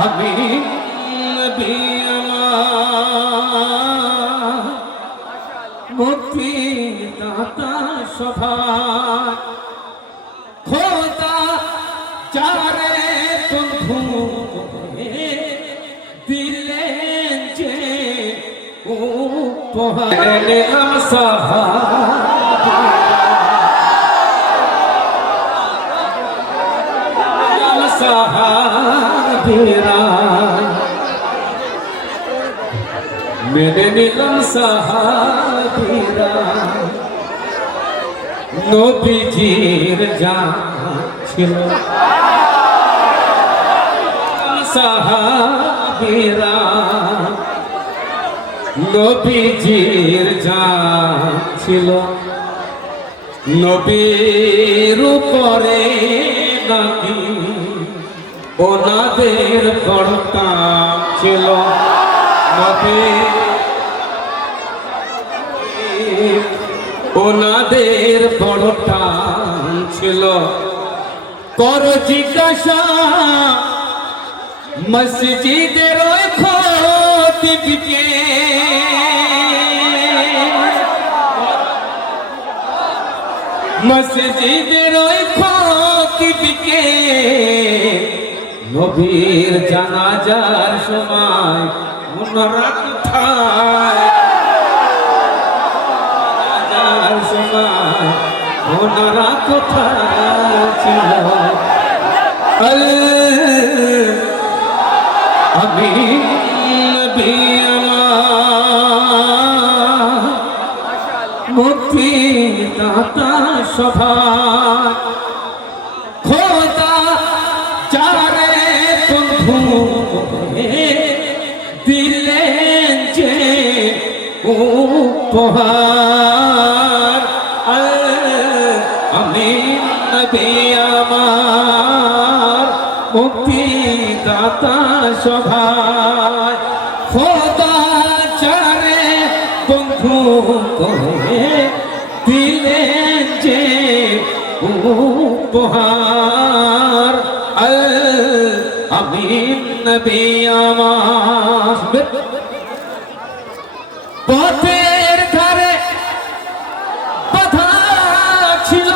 আমি নবী আমার মুক্তির দাতা সভায় খোদা চারে বন্ধু দিলেন যে উপহার সাহাবীরা মেনে নিলাম সাহাবীরা নবীজির জান ছিল সাহাবীরা নবীজির জান ছিল নবীর উপরে নাকি ওনাদের কর্তা ছিল ওনাদের বড়টা ছিল কর জিজ্ঞাসা মসজিদের ওই খতিবকে মসজিদের ওই খতিবকে নবীর জানাজার সময় ওনারা কোথায় জানাজার সময় ওনারা কোথায় ছিল আমি নবী আমার মুক্তির দাতা সভায় খোদা চারে বন্ধু দিলেন যে উপহার আমি নবী আমার মুক্তিদাতা সভায় খোদা চারে বন্ধু করে দিলেন যে উপহার আমি নবী আমার পথের ধারে বাধা ছিল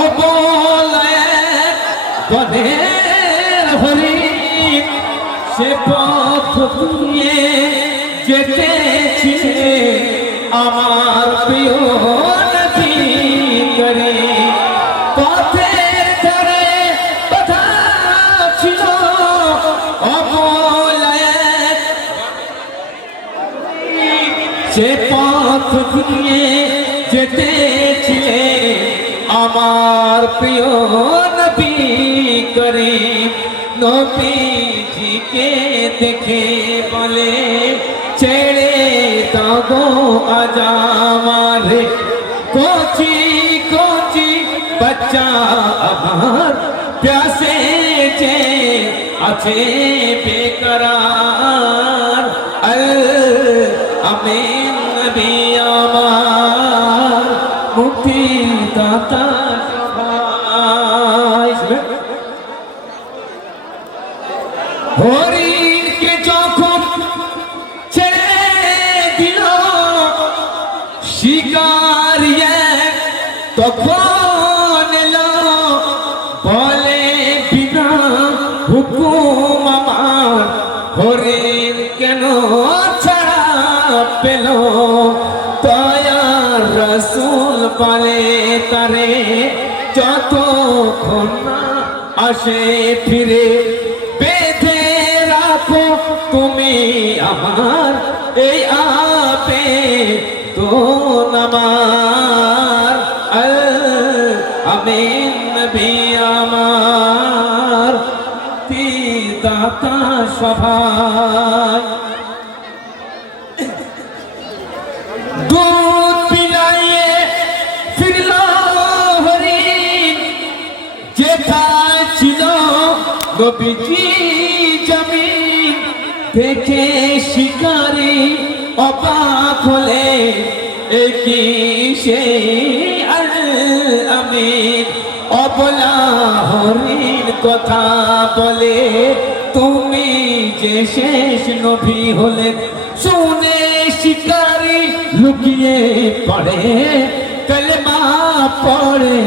অবলায় বনের হরিণ সে পথ দিয়ে যেতেছে আমার প্রিয় নবী করিম পথের ধারে বাধা ছিল অবলায় সে পথ দিয়ে যেতেছিলে আমার প্রিয় নবী করিম নবীজিকে দেখে বলে ছেড়ে দাও আজ আমারে কোচি কোচি বাচ্চা আমার প্যাসে যে আছে বেকরার আমি নবী আমার মুক্তিদাতা হরিণকে যখন ছেড়ে দিল শিকার তখন এলো বলে বিনা হুকুম আমার হরিণ কেন ছাড়া পেল দয়ার রাসূল বলে তারে যতক্ষণ না আসে ফিরে বেঁধে রাখো তুমি আমার এই আপে তো আমার আমি নবী আমার দাতা সভায় দুধ পিলাইয়ে ফিরল হরিণ যেথায় ছিল নবীজি জমিন দেখে শিকারি অবাক হলে একই সেই আমিন অবলা হরিণ কথা বলে তুমি যে শেষ নবী হলে শুনে শিকারি লুকিয়ে পড়ে কলমা পড়ে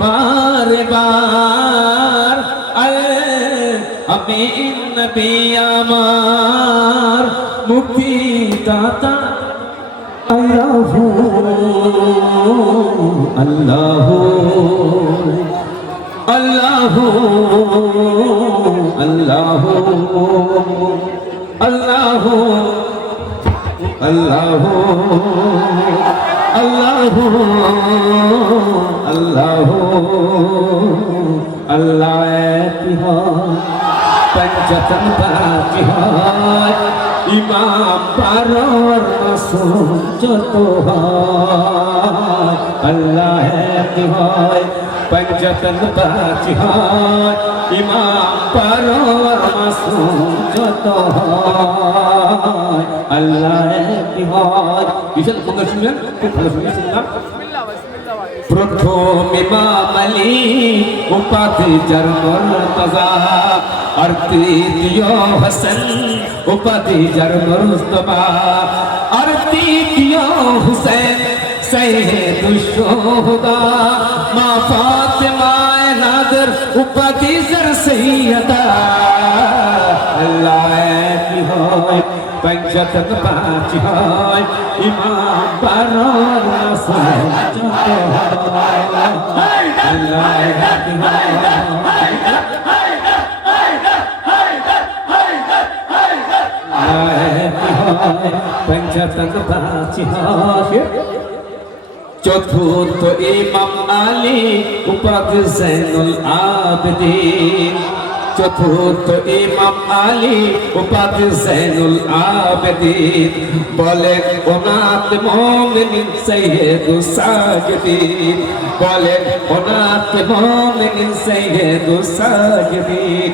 বারে বার আমিন নবী আমার মুক্তি দাতা আল্লাহ আল্লাহ আল্লাহ আল্লাহ আল্লাহ আল্লাহ আল্লাহ আল্লাহ আল্লাহ পঞ্চতন বাকি হয় ইমাম পারর মাসুম যত হয় আল্লাহ কি হয় পঞ্চতন বাকি হয় ইমাম পারর মাসুম যত হয় আল্লাহ কি হয় বিশাল সুন্দর শুনলেন খুব ভালো শুনলাম প্রথম ইমাম আলী উপাধি যার মুর্তজা আর তৃতীয় হাসান উপাধি যার মুস্তাফা আর তৃতীয় হুসেন সৈয়দুশ শুহাদা মা ফাতেমা নাদর উপাধি যার সৈয়দা আল্লাহ কি হয় পঞ্চতন বাকি হয় ইমাম বারর মাসুম যত হয় আল্লাহ কি হয় পঞ্চতন বাকি হয় চতুর্থ ইমাম আলী উপাধি জৈনুল আবেদিন চতুর্থ ইমাম আলী উপাধি জৈনুল আবেদিন বলেন ওনাত মুমিনিন সৈয়দুস সাজিদিন বলেন ওনাত মুমিনিন সৈয়দুস সাজিদিন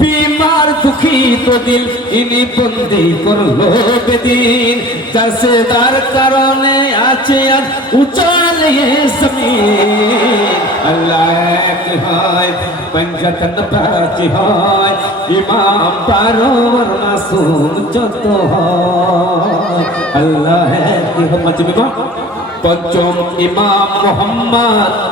बीमार दुखी तो दिल इन्हीं बंदी करलो बेदीन जसेदार करने आचे आज उचाल ये ज़मीन अल्लाह की हाय पंजतन बाजी हाय इमाम पारोर मासूम जतो हाय अल्लाह की हमत बिमा पंचम इमाम मोहम्मद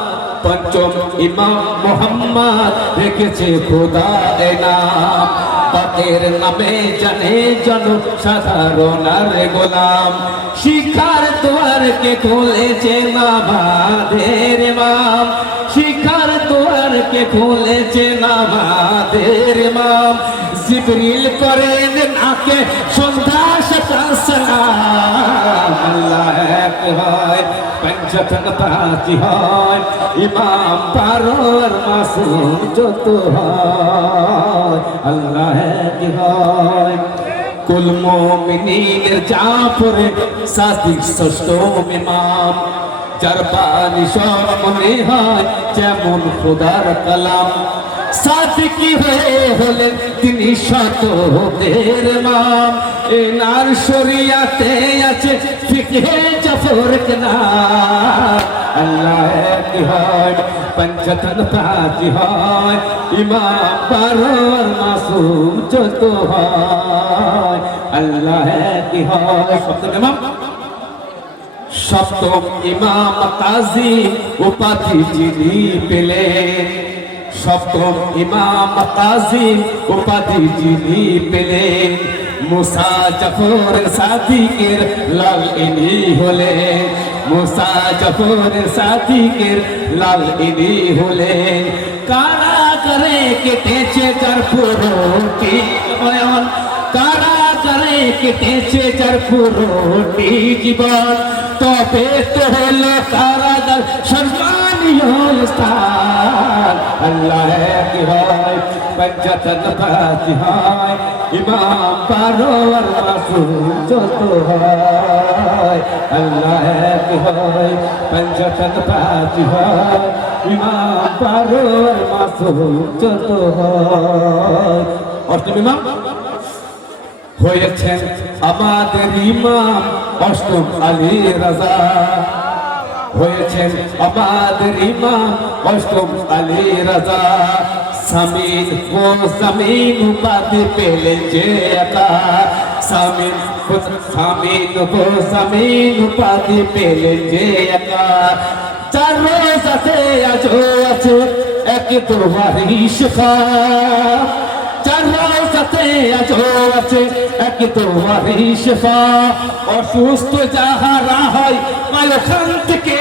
पंचम इमाम मोहम्मद রেখেছে খোদা এ নাম তাদের নামে জানে জন সাধারণ আর গোলাম শিখার দুয়ারকে খুলেছে নামাদের ইমাম শিখার দুয়ারকে খুলেছে নামাদের ইমাম জিবরিল করেন নাকে সন্ধ্যা সকাল সালাম আল্লাহ এক হয় পঞ্চতন বাকি হয় ইমাম পারর মাসুম যত হয় আল্লাহ কি হয় কুল মুমিনিনের জাফর সাদিক ষষ্ঠ ইমাম যার বাণী সব মনে হয় যেমন খোদার কালাম সাদিকি হয়ে হলেন তিনি শতদের ইমাম এনার শরিয়াতে আছে ফিকহে জাফর কে নাম আল্লাহ কি হয় পঞ্চতন বাকি হয় ইমাম বারর মাসুম যত হয় আল্লাহ কি হয় সপ্তম ইমাম সপ্তম ইমাম কাজী উপাধি যিনি পেলেন সপ্তম ইমাম কাজী উপাধি যিনি পেলেন মুসা জাফর সাদিকের লাল ইনি হলেন মুসা জাফর সাদিকের লাল ইনি হলেন কারাগারে কেটেছে যার পুরোটি বয়ান কারাগারে কেটেছে যার পুরোটি জীবন তবে তো হলো কারাগার সম্মানীয় স্থান আল্লাহ কি হয় পঞ্চতন বাকি হয় ইমাম পারর মাসুম যত হয় আল্লাহ কি হয় পঞ্চতন বাকি হয় ইমাম পারর মাসুম যত হয় অষ্টম ইমাম হয়েছেন আমাদের ইমাম অষ্টম আলী রাজা হয়েছেন আমাদের ইমাম অষ্টম আলী রাজা সামিন ও জমিন উপাধি পেলেন যে একা সামিন ও জমিন উপাধি পেলেন যে একা চার রোজাতে আজও আছে এক তোমারই শিফা চার রোজাতে আজও আছে এক তোমারই শিফা অসুস্থ যাহারা হয় ওখান থেকে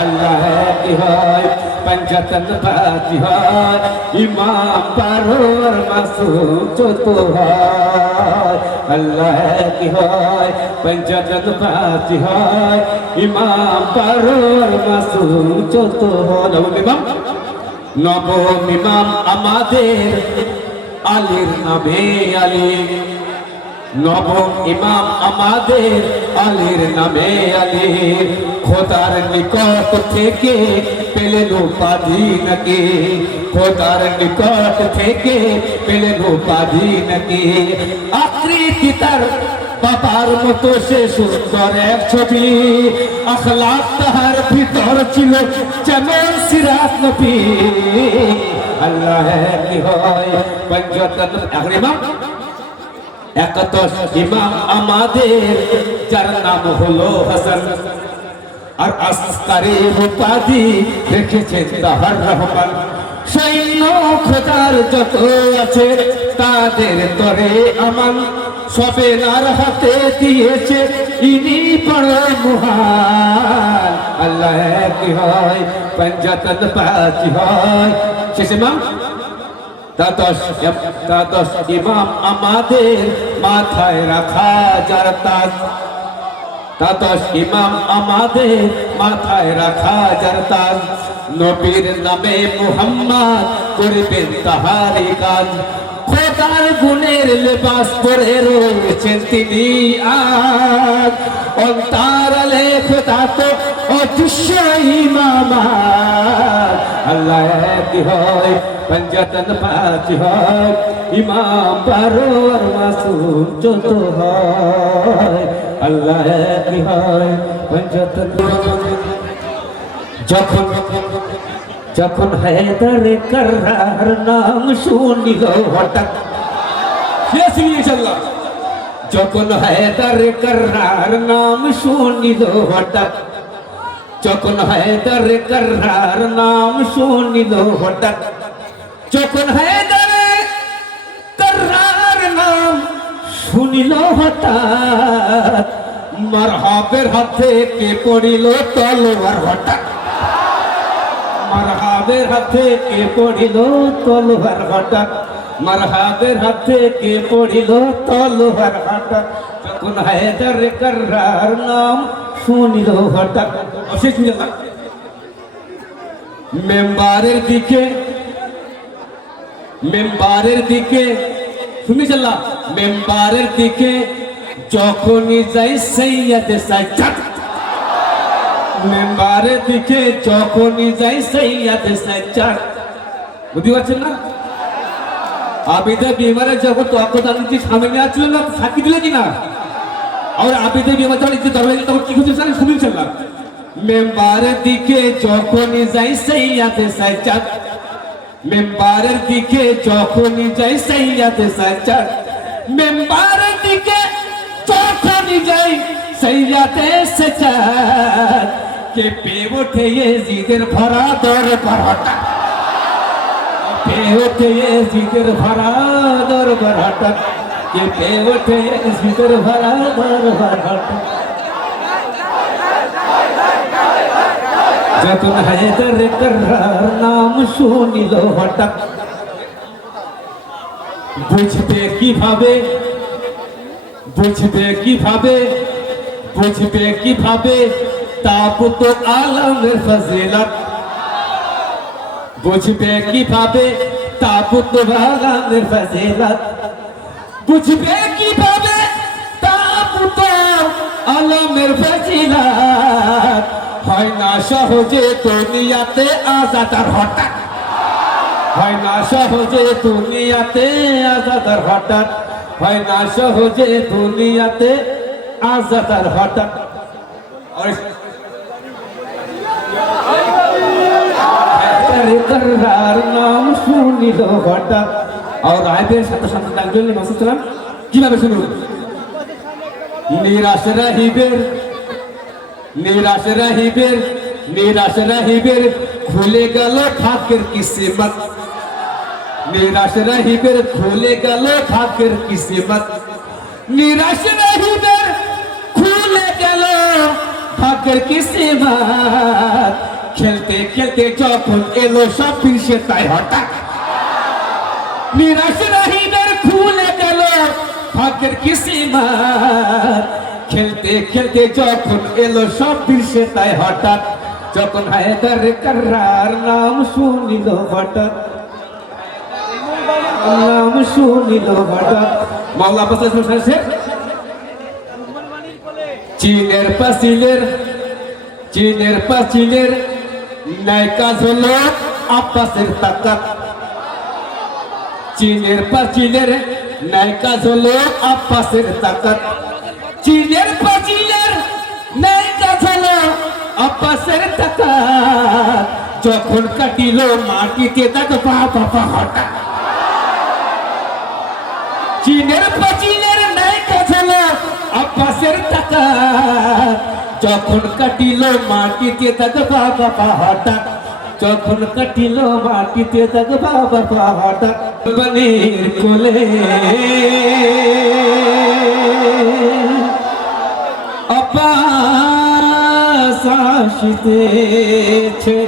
আল্লাহ কি হয় पंजतन बाती है इमाम परवर मासूम चलतो है अल्लाह की है पंजतन बाती है इमाम परवर मासूम चलतो है नवम इमाम আমাদের আলীর নামে আলী নবম ইমাম আমাদের আলীর নামে আলী খোদার নিকট থেকে পেলেন উপাধি নাকি খোদার নিকট থেকে পেলেন উপাধি নাকি আকৃতি তার বাবার মতো সে সুন্দর এক ছবি আখলাক তাহার ভিতর ছিল যেমন সিরাত নবী আল্লাহ কি হয় পঞ্চতন ইমাম একাদশ ইমাম আমাদের যার নাম হলো হাসান আর আসকারে উপাধি রেখেছেন তাহার রহমান সৈন্য খোদার যত আছে তাদের তরে আমান সবে নার হাতে দিয়েছে ইনি বড় মহান আল্লাহ কি হয় পঞ্চতন পাঁচ হয় শেষ ইমাম দ্বাদশ ইমাম আমাদের মাথায় রাখা যার তাজ দ্বাদশ ইমাম আমাদের মাথায় রাখা যার তাজ নবীর নামে মুহাম্মদ করবেন তাহারি কাজ খোদার গুণের লেবাস পরে রয়েছেন তিনি আজ অন্তরালে খোদা তো অদৃশ্য ইমাম আল্লাহ কি হয় पंजतन पाँच है इमाम परवर मासूम चलत है अल्लाह की है पंजतन যখন যখন হায়দার কর্রার নাম শুনিল হঠাৎ ইনশাআল্লাহ যখন হায়দার কর্রার নাম শুনিল হঠাৎ যখন হায়দার কর্রার নাম শুনিল হঠাৎ যখন হায়দার কর্রার নাম শুনিল হঠাৎ মারহাবের হাতে কে পড়িল তলোয়ার হঠাৎ মারহাবের হাতে কে পড়িল তলোয়ার হঠাৎ মারহাবের হাতে কে পড়িল তলোয়ার হঠাৎ যখন হায়দার কর্রার নাম শুনিল হঠাৎ অশেষ মেম্বারের দিকে শুনি চাল্লা মেম্বারের দিকে যখনই যাই সৈয়দ সাজ্জাদ মেম্বারের দিকে যখনই যাই সৈয়দ সাজ্জাদ বুঝতে পারছেন না আবিদা বিমারে যখন তকদানিতে সামনে আসছিল না সাক্ষী দিলে কিনা আর আবিদা বিমার যখন ইচ্ছে দরবারে তখন কি হচ্ছে জানেন শুনি চাল্লা মেম্বারের দিকে যখনই যাই সৈয়দ সাজ্জাদ মেম্বারের দিকে যখনই যাই সৈয়দ সাজ্জাদ মেম্বারের দিকে যখনই যাই সৈয়দ সাজ্জাদ কে পেয়ে ওঠে জিদের ভরা দরবার হঠাৎ পেয়ে ওঠে জিদের ভরা দরবার হঠাৎ কে পেয়ে ওঠে জিদের ভরা দরবার হঠাৎ যখন হায়দার কর্রার নাম শুনিল হঠাৎ বুঝবে কিভাবে বুঝবে কিভাবে বুঝবে কিভাবে তাবুত আলমের ফজিলত বুঝবে কিভাবে তাবুত আলমের ফজিলত বুঝবে কিভাবে তাবুত আলমের ফজিলত হয় না সহজে দুনিয়াতে আজাদার হঠাৎ হয় না সহজে দুনিয়াতে আজাদার হঠাৎ হয় না সহজে দুনিয়াতে আজাদার হঠাৎ কর্রার শুনিল হঠাৎ। আর রাইবের সাথে সাথে ডাকলেন মাসুদ সালাম কিভাবে শুনুন। নিরাশ রাহিবের নিরাশ রাহিবের নিরাশ রাহিবের খুলে গেল ভাগ্যের কিসমত। নিরাশ রাহিবের খুলে গেল ভাগ্যের কিসমত। নিরাশ রাহিবের খুলে গেল ভাগ্যের কিসমত। খেলতে খেলতে যখন এলো সব ফিরছে তাই হঠাৎ। নিরাশ রাহিবের খুলে গেল ভাগ্যের কিসমত। খেলতে খেলতে যখন এলো সব ফিরছে তাই হঠাৎ। যখন হায়দার কার্রার নাম শুনিল হঠাৎ, নাম শুনিল হঠাৎ। মাওলা আব্বাস শেষ। চীনের পাঁচিলের চীনের পাঁচিলের ন্যায় কাজ হলো আব্বাসের তাকাত। চীনের পাঁচিলের ন্যায় কাজ হলো আব্বাসের তাকাত। চীনের পাঁচিলের ন্যায় কাজ হলো আব্বাসের তাকাত। যখন কাটিল মাটিতে তাকে বাবা হঠাৎ। চীনের পাঁচিলের ন্যায় কাজ হলো আব্বাসের তাকাত। যখন কাটিল মাটিতে তাকে বাবা হঠাৎ। যখন কাটিল মাটিতে তাকে বাবা হঠাৎ। বনের কোলে আব্বাস আসিতেছে।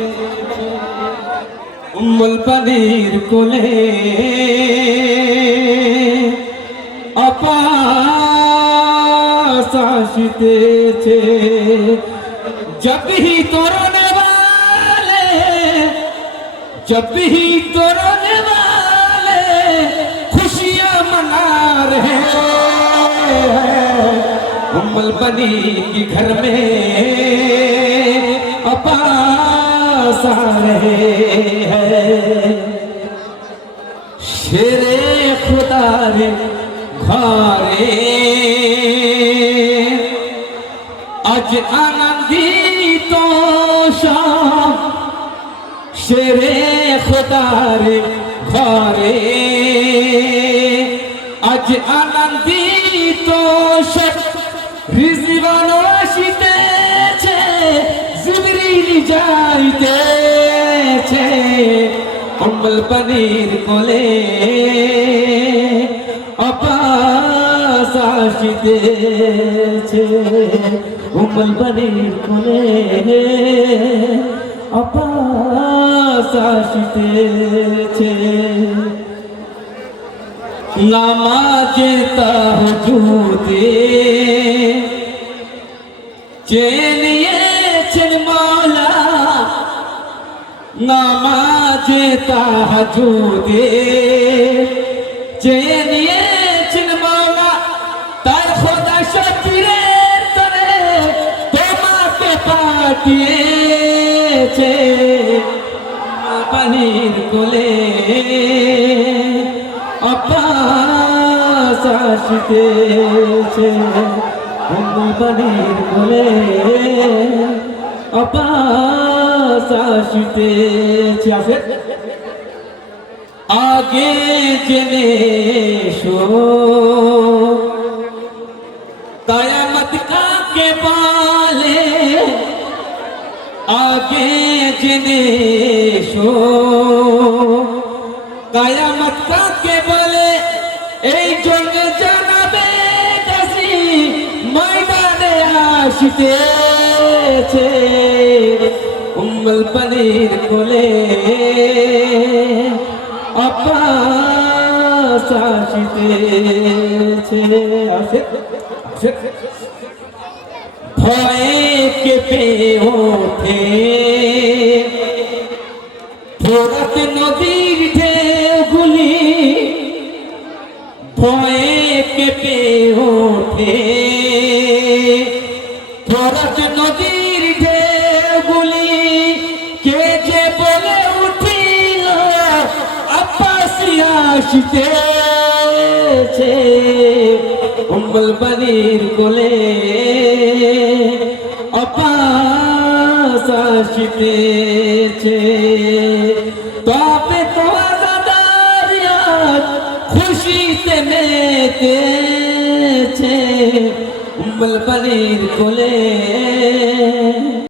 উম্মুল পানির কোলে আব্বাস আসিতেছে। जब ही तोड़ने वाले जब ही तोड़ने वाले खुशियां मना रहे हैं। उम्मल बनी की घर में अब्बास आ रहे हैं। शेरे खुदा रे घरे आज आनंदित शाम। शेरे खुदा रे घरे आज आनंदित शाम। রিজওয়ান আসিতেছে জিবরিল যাইতেছে। উম্মুল পানির কোলে আব্বাস আসিতেছে। উম্মুল পানির কোলে আব্বাস আসিতেছে। নামাজে তাহাজ্জুদে চেনিয়েছেন মাওলা। নামাজে তাহাজ্জুদে চেনিয়েছেন মাওলা। তার খোদা শফিরের তরে তোমাকে পাঠিয়েছে। পানির কোলে আব্বাস আসিতেছে। পানির কোলে আব্বাস আসিতেছে। आगे जने शो कयामत का के बाले। आगे जने शो कयामत का के बाले। এই জন্য জানাবে কাশি ময়দানে আসিতেছে। উম্মুল পানির কোলে আব্বাস আসিতেছে। ভয়ে কেঁপে ওঠে ফোরাত নদীর ঢেউগুলি। ভয়ে কেঁপে ওঠে ফোরাত নদীর ঢেউগুলি। কে যে বলে উঠিল আব্বাস আসিতেছে। উম্মুল পানির কোলে আব্বাস আসিতেছে। তবে তো আজাদা দিয়েছে উম্মুল বাড়ির কোলে